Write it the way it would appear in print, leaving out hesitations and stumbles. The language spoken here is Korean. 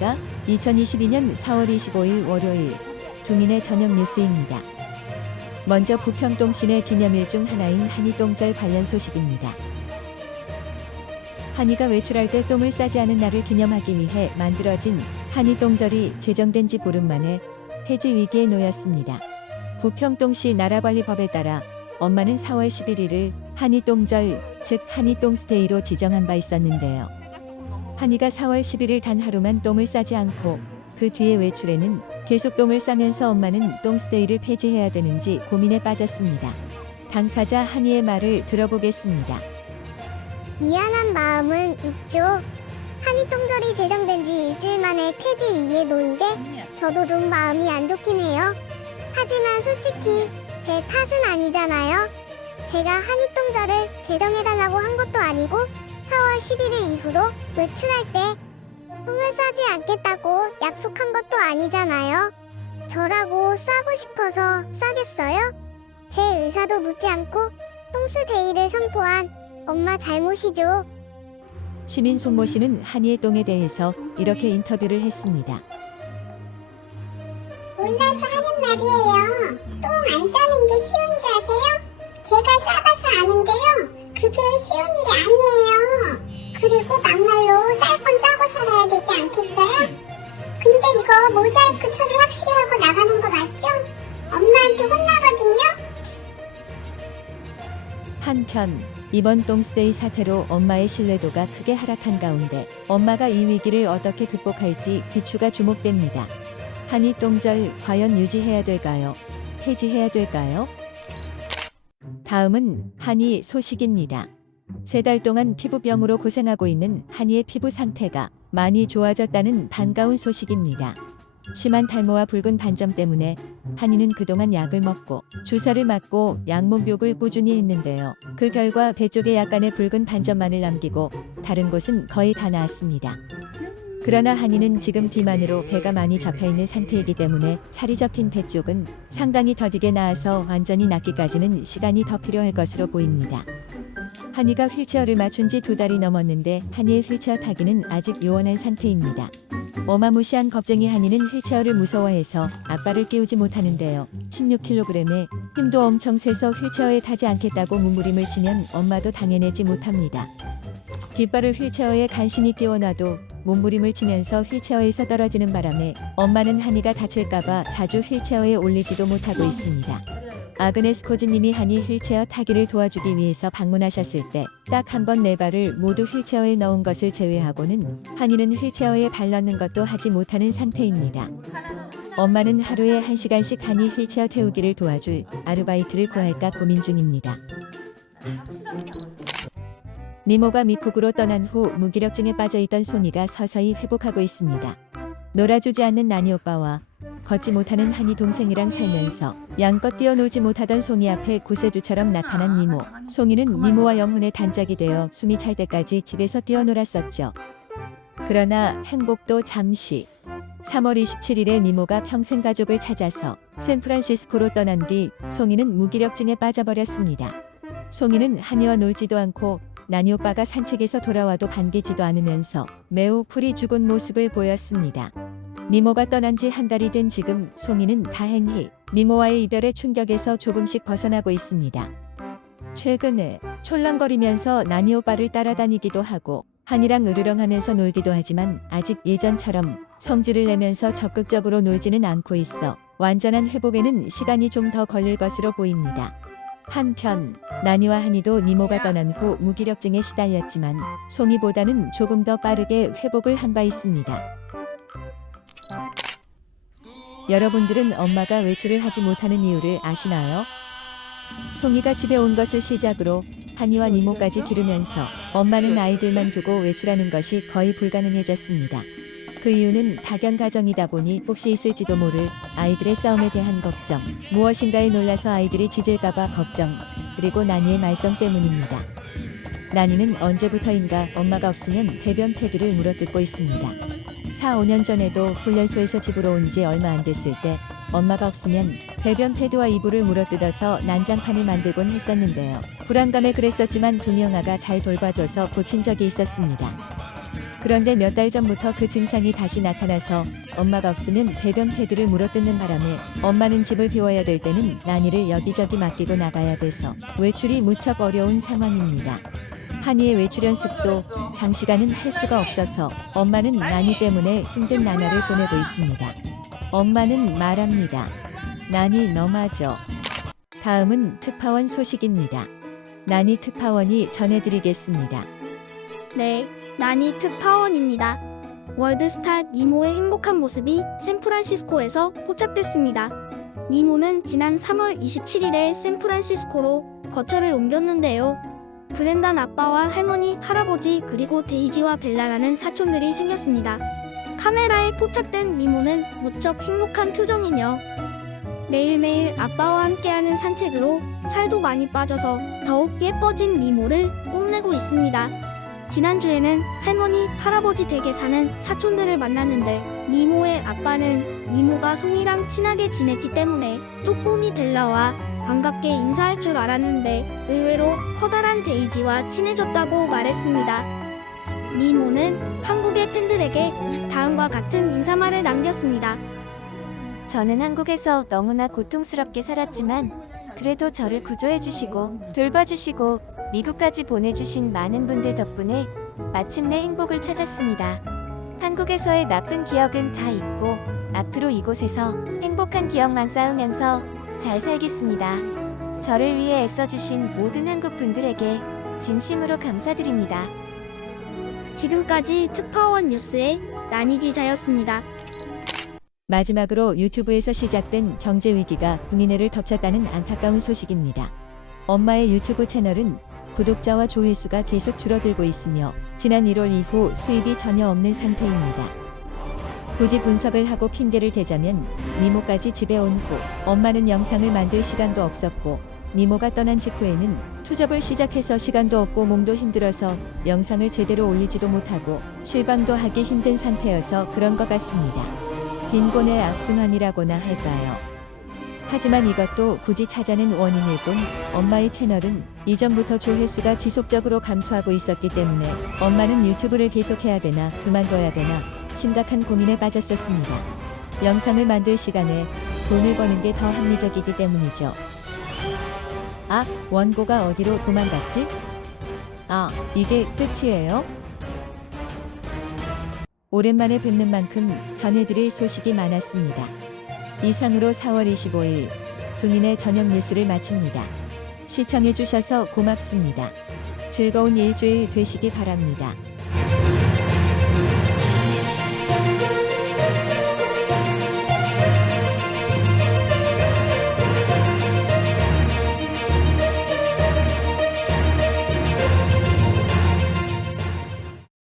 안녕하십니까? 2022년 4월 25일 월요일 둥인의 저녁 뉴스입니다. 먼저 부평동 시내 기념일 중 하나인 한이똥절 관련 소식입니다. 한이가 외출할 때 똥을 싸지 않은 날을 기념하기 위해 만들어진 한이똥절이 제정된 지 보름 만에 폐지 위기에 놓였습니다. 부평동시 나라관리법에 따라 엄마는 4월 11일을 한이똥절, 즉 한이똥스테이로 지정한 바 있었는데요. 한이가 4월 11일 단 하루만 똥을 싸지 않고 그 뒤에 외출에는 계속 똥을 싸면서 엄마는 똥스테이를 폐지해야 되는지 고민에 빠졌습니다. 당사자 한이의 말을 들어보겠습니다. 미안한 마음은 있죠. 한이똥절이 제정된 지 일주일 만에 폐지 위기에 놓인 게 저도 좀 마음이 안 좋긴 해요. 하지만 솔직히 제 탓은 아니잖아요. 제가 한이똥절을 제정해달라고 한 것도 아니고 4월 11일 이후로 외출할 때 똥을 싸지 않겠다고 약속한 것도 아니잖아요. 저라고 싸고 싶어서 싸겠어요? 제 의사도 묻지 않고 똥스데이를 선포한 엄마 잘못이죠. 시민 송모 씨는 한이의 똥에 대해서 이렇게 인터뷰를 했습니다. 몰라서 하는 말이에요. 똥 안 싸는 게 쉬운 줄 아세요? 제가 싸봐서 아는데요. 그게 쉬운 일이 아니에요. 그리고 막말로 쌀 건 싸고 살아야 되지 않겠어요? 근데 이거 모자이크 처리 확실히 하고 나가는 거 맞죠? 엄마한테 혼나거든요? 한편 이번 똥스데이 사태로 엄마의 신뢰도가 크게 하락한 가운데 엄마가 이 위기를 어떻게 극복할지 귀추가 주목됩니다. 한이 똥절 과연 유지해야 될까요? 폐지해야 될까요? 다음은 한이 소식입니다. 3달 동안 피부병으로 고생하고 있는 한이의 피부 상태가 많이 좋아졌다는 반가운 소식입니다. 심한 탈모와 붉은 반점 때문에 한이는 그동안 약을 먹고 주사를 맞고 약몸욕을 꾸준히 했는데요. 그 결과 배 쪽에 약간의 붉은 반점만을 남기고 다른 곳은 거의 다 나았습니다. 그러나 한이는 지금 비만으로 배가 많이 잡혀있는 상태이기 때문에 살이 접힌 배 쪽은 상당히 더디게 나아서 완전히 낫기까지는 시간이 더 필요할 것으로 보입니다. 한이가 휠체어를 맞춘 지 2달이 넘었는데 한이의 휠체어 타기는 아직 요원한 상태입니다. 어마무시한 겁쟁이 한이는 휠체어를 무서워해서 앞발을 끼우지 못하는데요. 16kg에 힘도 엄청 세서 휠체어에 타지 않겠다고 몸부림을 치면 엄마도 당해내지 못합니다. 뒷발을 휠체어에 간신히 끼워놔도 몸부림을 치면서 휠체어에서 떨어지는 바람에 엄마는 한이가 다칠까봐 자주 휠체어에 올리지도 못하고 있습니다. 아그네스 코즈님이 한이 휠체어 타기를 도와주기 위해서 방문하셨을 때 딱 한 번 4발을 모두 휠체어에 넣은 것을 제외하고는 한이는 휠체어에 발 넣는 것도 하지 못하는 상태입니다. 엄마는 하루에 1시간씩 한이 휠체어 태우기를 도와줄 아르바이트를 구할까 고민 중입니다. 니모가 미국으로 떠난 후 무기력증에 빠져있던 송이가 서서히 회복하고 있습니다. 놀아주지 않는 나니 오빠와 걷지 못하는 한이 동생이랑 살면서 양껏 뛰어놀지 못하던 송이 앞에 구세주처럼 나타난 니모. 송이는 니모와 영혼의 단짝이 되어 숨이 찰 때까지 집에서 뛰어놀았었죠. 그러나 행복도 잠시. 3월 27일에 니모가 평생 가족을 찾아서 샌프란시스코로 떠난 뒤 송이는 무기력증에 빠져버렸습니다. 송이는 한이와 놀지도 않고 나니 오빠가 산책에서 돌아와도 반기지도 않으면서 매우 풀이 죽은 모습을 보였습니다. 니모가 떠난 지 1달이 된 지금 송이는 다행히 니모와의 이별의 충격에서 조금씩 벗어나고 있습니다. 최근에 촐랑거리면서 나니 오빠를 따라다니기도 하고 한이랑 으르렁하면서 놀기도 하지만 아직 예전처럼 성질을 내면서 적극적으로 놀지는 않고 있어 완전한 회복에는 시간이 좀 더 걸릴 것으로 보입니다. 한편 나니와 한이도 니모가 떠난 후 무기력증에 시달렸지만 송이보다는 조금 더 빠르게 회복을 한 바 있습니다. 여러분들은 엄마가 외출을 하지 못하는 이유를 아시나요? 송이가 집에 온 것을 시작으로 한이와 니모까지 기르면서 엄마는 아이들만 두고 외출하는 것이 거의 불가능해졌습니다. 그 이유는 다견 가정이다 보니 혹시 있을지도 모를 아이들의 싸움에 대한 걱정, 무엇인가에 놀라서 아이들이 짖을까봐 걱정, 그리고 나니의 말썽 때문입니다. 나니는 언제부터인가 엄마가 없으면 배변 패드를 물어뜯고 있습니다. 4, 5년 전에도 훈련소에서 집으로 온 지 얼마 안 됐을 때 엄마가 없으면 배변 패드와 이불을 물어뜯어서 난장판을 만들곤 했었는데요. 불안감에 그랬었지만 두 명아가 잘 돌봐줘서 고친 적이 있었습니다. 그런데 몇 달 전부터 그 증상이 다시 나타나서 엄마가 없으면 배변 패드를 물어뜯는 바람에 엄마는 집을 비워야 될 때는 난이를 여기저기 맡기고 나가야 돼서 외출이 무척 어려운 상황입니다. 한이의 외출 연습도 장시간은 할 수가 없어서 엄마는 난이 때문에 힘든 나날을 보내고 있습니다. 엄마는 말합니다. 난이 너무하죠. 다음은 특파원 소식입니다. 난이 특파원이 전해드리겠습니다. 네, 나니 특파원입니다. 월드스타 니모의 행복한 모습이 샌프란시스코에서 포착됐습니다. 니모는 지난 3월 27일에 샌프란시스코로 거처를 옮겼는데요. 브렌단 아빠와 할머니, 할아버지 그리고 데이지와 벨라라는 사촌들이 생겼습니다. 카메라에 포착된 니모는 무척 행복한 표정이며 매일매일 아빠와 함께하는 산책으로 살도 많이 빠져서 더욱 예뻐진 니모를 뽐내고 있습니다. 지난주에는 할머니, 할아버지 댁에 사는 사촌들을 만났는데 니모의 아빠는 니모가 송이랑 친하게 지냈기 때문에 쪼꼬미 벨라와 반갑게 인사할 줄 알았는데 의외로 커다란 데이지와 친해졌다고 말했습니다. 니모는 한국의 팬들에게 다음과 같은 인사말을 남겼습니다. 저는 한국에서 너무나 고통스럽게 살았지만 그래도 저를 구조해주시고 돌봐주시고 미국까지 보내주신 많은 분들 덕분에 마침내 행복을 찾았습니다. 한국에서의 나쁜 기억은 다 잊고 앞으로 이곳에서 행복한 기억만 쌓으면서 잘 살겠습니다. 저를 위해 애써주신 모든 한국 분들에게 진심으로 감사드립니다. 지금까지 특파원 뉴스의 나니 기자였습니다. 마지막으로 유튜브에서 시작된 경제 위기가 국민회를 덮쳤다는 안타까운 소식입니다. 엄마의 유튜브 채널은 구독자와 조회수가 계속 줄어들고 있으며 지난 1월 이후 수입이 전혀 없는 상태입니다. 굳이 분석을 하고 핑계를 대자면 니모까지 집에 온 후 엄마는 영상을 만들 시간도 없었고 니모가 떠난 직후에는 투잡을 시작해서 시간도 없고 몸도 힘들어서 영상을 제대로 올리지도 못하고 실방도 하기 힘든 상태여서 그런 것 같습니다. 빈곤의 악순환이라고나 할까요? 하지만 이것도 굳이 찾아낸 원인일 뿐 엄마의 채널은 이전부터 조회수가 지속적으로 감소하고 있었기 때문에 엄마는 유튜브를 계속해야 되나 그만둬야 되나 심각한 고민에 빠졌었습니다. 영상을 만들 시간에 돈을 버는 게 더 합리적이기 때문이죠. 아, 원고가 어디로 도망갔지? 아, 이게 끝이에요? 오랜만에 뵙는 만큼 전해드릴 소식이 많았습니다. 이상으로 4월 25일 둥인의 저녁 뉴스를 마칩니다. 시청해주셔서 고맙습니다. 즐거운 일주일 되시기 바랍니다.